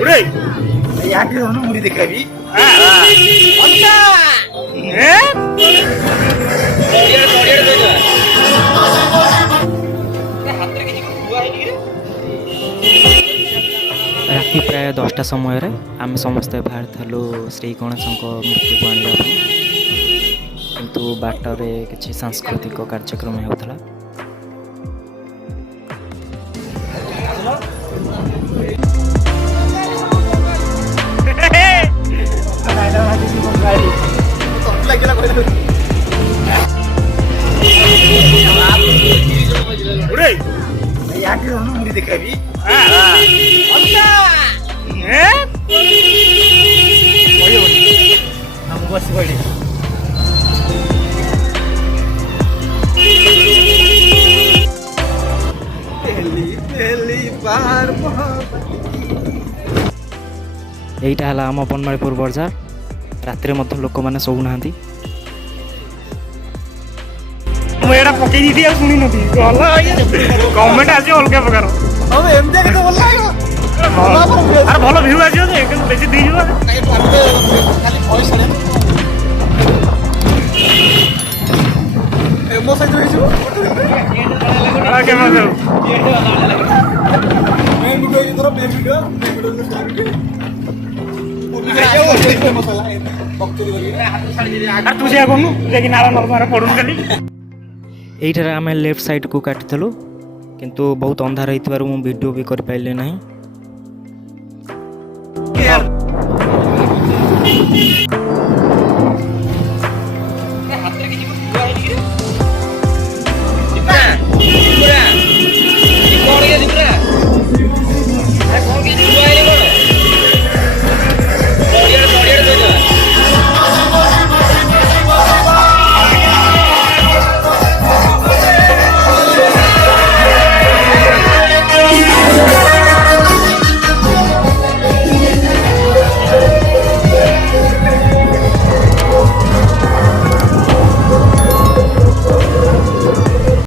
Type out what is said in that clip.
ఒరేయ్ ಯಾಕೆ ಅವನು ಮುರಿದೆ ಕವಿ ରାତି ପ୍ରାୟ 10ଟା ସମୟରେ ଆମେ ସମସ୍ତେ ବାହାରିଥିଲୁ ଶ୍ରୀ ଗଣେଶଙ୍କ ମୂର୍ତ୍ତିକୁ ଆଣିବା ପାଇଁ, କିନ୍ତୁ ବାଟରେ କିଛି ସାଂସ୍କୃତିକ କାର୍ଯ୍ୟକ୍ରମ ହେଉଥିଲା। ఒరేయ్ ಯಾಕೆ ಅವನು ಮುರಿದೆ ಕವಿ ನಮ್ಮ ಬಸ್ ಬಳಿ ଏଇଟା ହେଲା ଆମ ବନମାଳୀପୁର ବଜାର। ରାତିରେ ମଧ୍ୟ ଲୋକମାନେ ଶୋଉନାହାନ୍ତି। ମୁଁ ଏଇଟା ପକେଇ ଦେଇଛି ଆଉ ଶୁଣି ନଥିଲି। ଭଲ ଗଭର୍ଣ୍ଣମେଣ୍ଟ ଆସିବ ଅଲଗା ପ୍ରକାର। ଆମେ ଏମିତି କେତେ ଭଲ ଲାଗିବ ଆରେ ଭଲ ଭିଉ ଆସିବ ଯେ କିନ୍ତୁ ବେଶୀ ଦେଇଯିବ। ଖାଲି ପଇସା ମୋ ସହିତ ହେଇଯିବ କେମିତି ତୁ ସେୟା କରୁନୁ ଯାଇକି ନାଳ ନର୍ମାରେ ପଡୁନୁ ଖାଲି। ଏଇଠାରେ ଆମେ ଲେଫ୍ଟ ସାଇଡ଼କୁ କାଟିଥିଲୁ, କିନ୍ତୁ ବହୁତ ଅନ୍ଧାର ହେଇଥିବାରୁ ମୁଁ ଭିଡ଼ିଓ ବି କରିପାରିଲି ନାହିଁ।